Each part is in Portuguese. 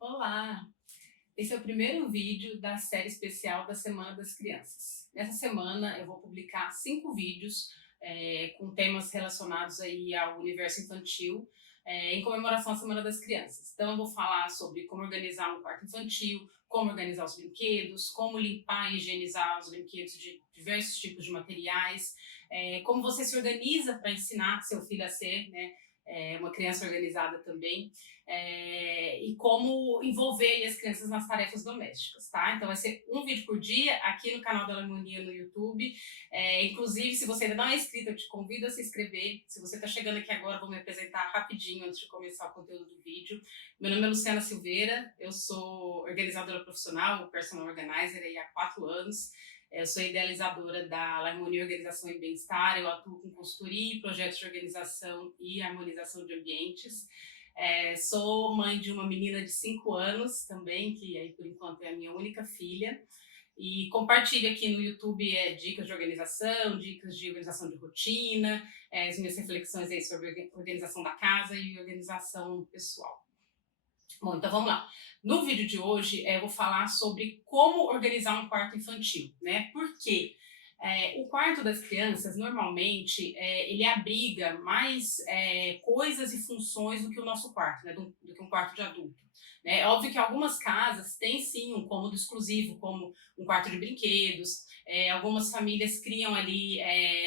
Olá! Esse é o primeiro vídeo da série especial da Semana das Crianças. Nessa semana eu vou publicar 5 vídeos com temas relacionados aí ao universo infantil em comemoração à Semana das Crianças. Então eu vou falar sobre como organizar um quarto infantil, como organizar os brinquedos, como limpar e higienizar os brinquedos de diversos tipos de materiais, como você se organiza para ensinar seu filho a ser, né, uma criança organizada também, e como envolver as crianças nas tarefas domésticas, tá? Então vai ser um vídeo por dia aqui no canal da Harmonia no YouTube. Inclusive, se você ainda não é inscrito, eu te convido a se inscrever. Se você está chegando aqui agora, eu vou me apresentar rapidinho antes de começar o conteúdo do vídeo. Meu nome é Luciana Silveira, eu sou organizadora profissional, personal organizer aí há 4 anos. Eu sou idealizadora da Harmonia Organização e Bem-Estar, eu atuo com consultoria, projetos de organização e harmonização de ambientes. Sou mãe de uma menina de 5 anos também, que aí por enquanto é a minha única filha. E compartilho aqui no YouTube dicas de organização de rotina, as minhas reflexões aí sobre organização da casa e organização pessoal. Bom, então vamos lá. No vídeo de hoje eu vou falar sobre como organizar um quarto infantil, né? Por quê? O quarto das crianças, normalmente, ele abriga mais coisas e funções do que o nosso quarto, né? Do que um quarto de adulto. Né? É óbvio que algumas casas têm sim um cômodo exclusivo, como um quarto de brinquedos. Algumas famílias criam ali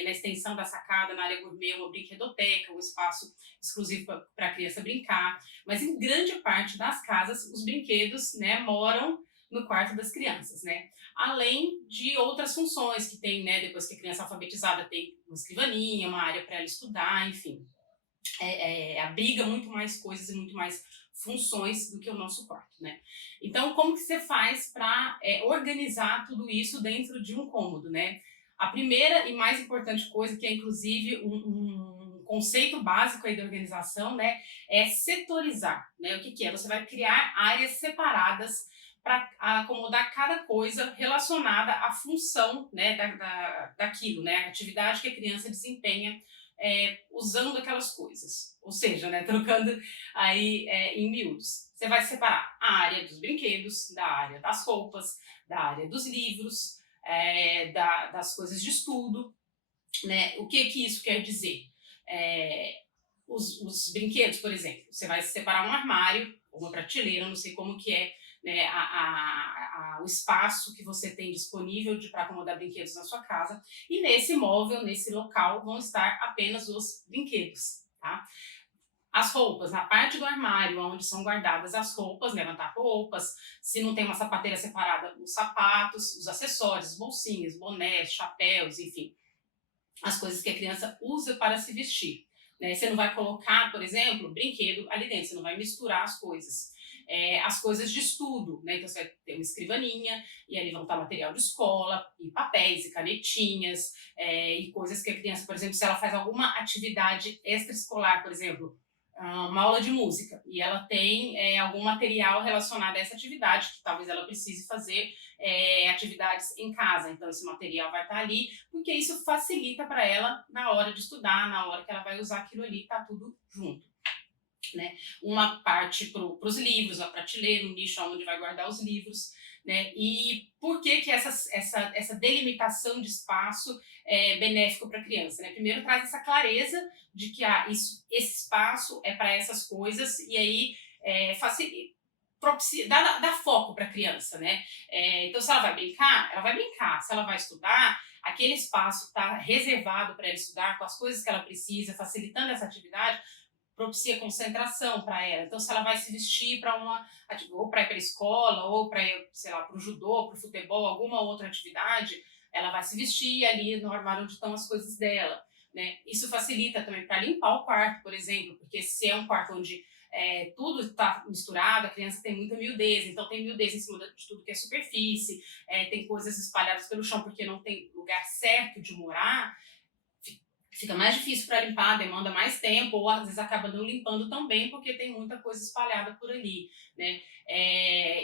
na extensão da sacada, na área gourmet, uma brinquedoteca, um espaço exclusivo para a criança brincar. Mas em grande parte das casas, os brinquedos, né, moram no quarto das crianças, né? Além de outras funções que tem, né, depois que a criança é alfabetizada, tem uma escrivaninha, uma área para ela estudar, enfim. Abriga muito mais coisas e muito mais funções do que o nosso quarto, né? Então, como que você faz para organizar tudo isso dentro de um cômodo, né? A primeira e mais importante coisa, que é inclusive um conceito básico aí da organização, né, é setorizar, né? O que é? Você vai criar áreas separadas para acomodar cada coisa relacionada à função, né, daquilo, né, a atividade que a criança desempenha usando aquelas coisas. Ou seja, né, trocando aí em miúdos. Você vai separar a área dos brinquedos, da área das roupas, da área dos livros, das coisas de estudo, né? O que isso quer dizer? Os brinquedos, por exemplo, você vai separar um armário, uma prateleira, não sei como que é, né, o espaço que você tem disponível para acomodar brinquedos na sua casa, e nesse móvel, nesse local, vão estar apenas os brinquedos, tá? As roupas, na parte do armário onde são guardadas as roupas, levantar roupas, se não tem uma sapateira separada, os sapatos, os acessórios, bolsinhas, bonés, chapéus, enfim, as coisas que a criança usa para se vestir. Né? Você não vai colocar, por exemplo, brinquedo ali dentro, você não vai misturar as coisas. As coisas de estudo, né? Então você vai ter uma escrivaninha e ali vão estar material de escola, e papéis, e canetinhas, e coisas que a criança, por exemplo, se ela faz alguma atividade extraescolar, por exemplo, uma aula de música, e ela tem algum material relacionado a essa atividade, que talvez ela precise fazer atividades em casa, então esse material vai estar ali, porque isso facilita para ela na hora de estudar, na hora que ela vai usar aquilo ali, tá tudo junto. Né? Uma parte para os livros, a prateleira, um nicho onde vai guardar os livros, né? E por que essa delimitação de espaço é benéfico para a criança? Né? Primeiro, traz essa clareza de que esse espaço é para essas coisas, e aí facilita, dá foco para a criança, né? Então, se ela vai brincar, ela vai brincar. Se ela vai estudar, aquele espaço está reservado para ela estudar, com as coisas que ela precisa, facilitando essa atividade, propicia concentração para ela. Então, se ela vai se vestir para ou para ir para a escola, ou para ir, sei lá, para o judô, para o futebol, alguma outra atividade, ela vai se vestir ali no armário onde estão as coisas dela. Né? Isso facilita também para limpar o quarto, por exemplo, porque se é um quarto onde tudo está misturado, a criança tem muita miudez, então tem miudez em cima de tudo que é superfície, tem coisas espalhadas pelo chão porque não tem lugar certo de morar, fica mais difícil para limpar, demanda mais tempo, ou às vezes acaba não limpando tão bem porque tem muita coisa espalhada por ali, né?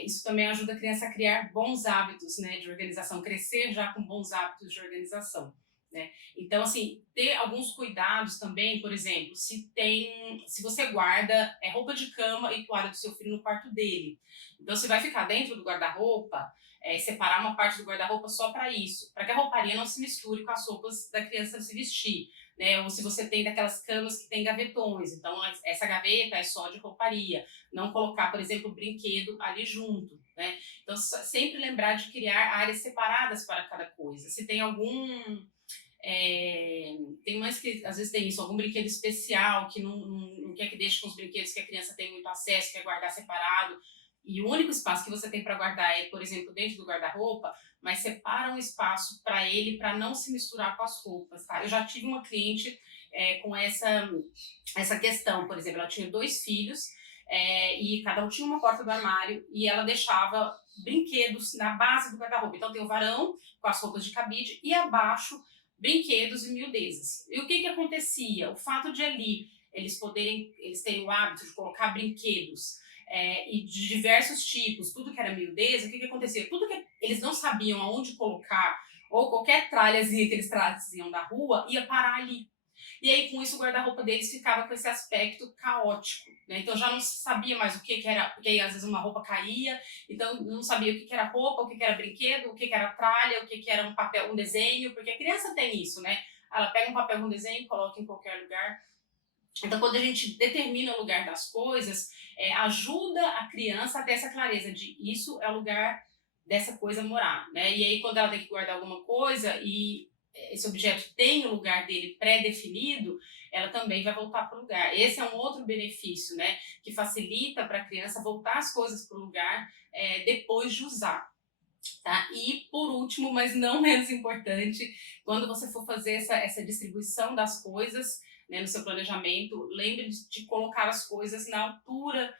Isso também ajuda a criança a criar bons hábitos, né, de organização, crescer já com bons hábitos de organização. né? Então, assim, ter alguns cuidados também, por exemplo, se você guarda roupa de cama e toalha do seu filho no quarto dele. Então, você vai ficar dentro do guarda-roupa, separar uma parte do guarda-roupa só para isso, para que a rouparia não se misture com as roupas da criança se vestir, né? Ou se você tem daquelas camas que tem gavetões, então essa gaveta é só de rouparia. Não colocar, por exemplo, brinquedo ali junto, né? Então, sempre lembrar de criar áreas separadas para cada coisa. Se tem tem mais que às vezes tem isso, algum brinquedo especial que não quer que deixe com os brinquedos que a criança tem muito acesso, quer guardar separado, e o único espaço que você tem para guardar é, por exemplo, dentro do guarda-roupa, mas separa um espaço para ele, para não se misturar com as roupas, tá? Eu já tive uma cliente com essa questão, por exemplo, ela tinha 2 filhos, e cada um tinha uma porta do armário, e ela deixava brinquedos na base do guarda-roupa. Então tem o varão com as roupas de cabide e abaixo brinquedos e miudezas. E o que acontecia? O fato de ali eles terem o hábito de colocar brinquedos e de diversos tipos, tudo que era miudeza, o que acontecia? Tudo que eles não sabiam aonde colocar, ou qualquer tralhazinha que eles traziam da rua, ia parar ali. E aí, com isso, o guarda-roupa deles ficava com esse aspecto caótico, né? Então, já não sabia mais o que era, porque aí, às vezes, uma roupa caía, então não sabia o que era roupa, o que era brinquedo, o que era tralha, o que era um papel, um desenho, porque a criança tem isso, né? Ela pega um papel, um desenho, coloca em qualquer lugar. Então, quando a gente determina o lugar das coisas, ajuda a criança a ter essa clareza de isso é o lugar dessa coisa morar, né? E aí, quando ela tem que guardar alguma coisa e esse objeto tem o lugar dele pré-definido, ela também vai voltar para o lugar. Esse é um outro benefício, né? Que facilita para a criança voltar as coisas para o lugar depois de usar. Tá? E por último, mas não menos importante, quando você for fazer essa distribuição das coisas, né, no seu planejamento, lembre de colocar as coisas na altura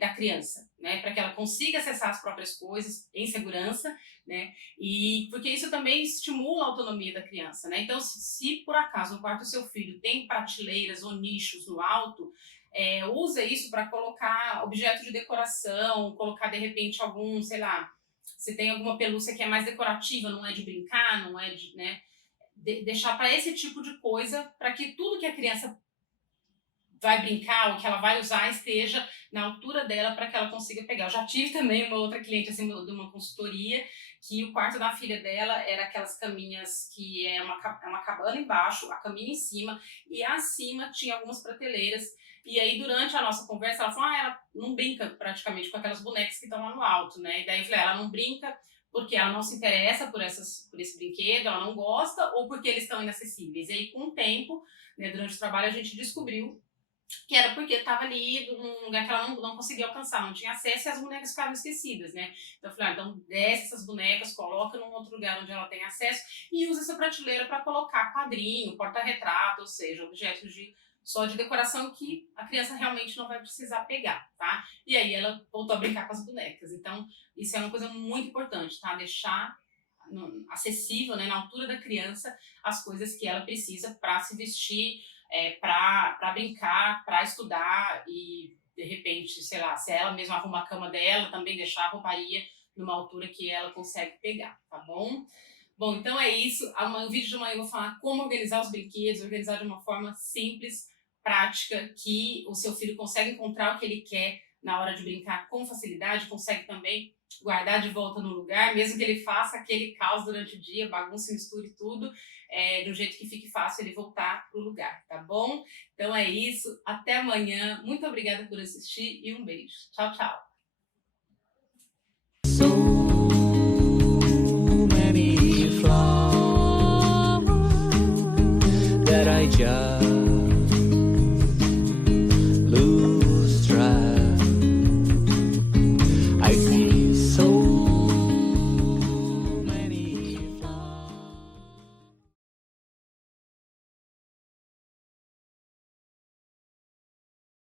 da criança, né, para que ela consiga acessar as próprias coisas em segurança, né, e porque isso também estimula a autonomia da criança, né. Então, se por acaso no quarto do seu filho tem prateleiras ou nichos no alto, usa isso para colocar objetos de decoração, colocar de repente algum, sei lá, se tem alguma pelúcia que é mais decorativa, não é de brincar, não é de, né, deixar para esse tipo de coisa, para que tudo que a criança vai brincar, ou que ela vai usar, esteja na altura dela para que ela consiga pegar. Eu já tive também uma outra cliente assim, de uma consultoria, que o quarto da filha dela era aquelas caminhas que é uma cabana embaixo, a caminha em cima, e acima tinha algumas prateleiras. E aí, durante a nossa conversa, ela falou, ela não brinca praticamente com aquelas bonecas que estão lá no alto, né? E daí eu falei, ela não brinca porque ela não se interessa por esse brinquedo, ela não gosta, ou porque eles estão inacessíveis. E aí, com o tempo, né, durante o trabalho, a gente descobriu que era porque estava ali num lugar que ela não conseguia alcançar, não tinha acesso, e as bonecas ficavam esquecidas, né? Então eu falei, então desce essas bonecas, coloca num outro lugar onde ela tem acesso e usa essa prateleira para colocar quadrinho, porta-retrato, ou seja, objetos só de decoração que a criança realmente não vai precisar pegar, tá? E aí ela voltou a brincar com as bonecas. Então, isso é uma coisa muito importante, tá? Deixar acessível, né, na altura da criança, as coisas que ela precisa para se vestir, para brincar, para estudar e, de repente, sei lá, se ela mesma arruma a cama dela, também deixar a rouparia numa altura que ela consegue pegar, tá bom? Bom, então é isso. No vídeo de amanhã eu vou falar como organizar os brinquedos, organizar de uma forma simples, prática, que o seu filho consegue encontrar o que ele quer na hora de brincar com facilidade, consegue também guardar de volta no lugar, mesmo que ele faça aquele caos durante o dia, bagunça, misture tudo, de um jeito que fique fácil ele voltar pro lugar, tá bom? Então é isso, até amanhã, muito obrigada por assistir e um beijo. Tchau, tchau! So many flowers that I just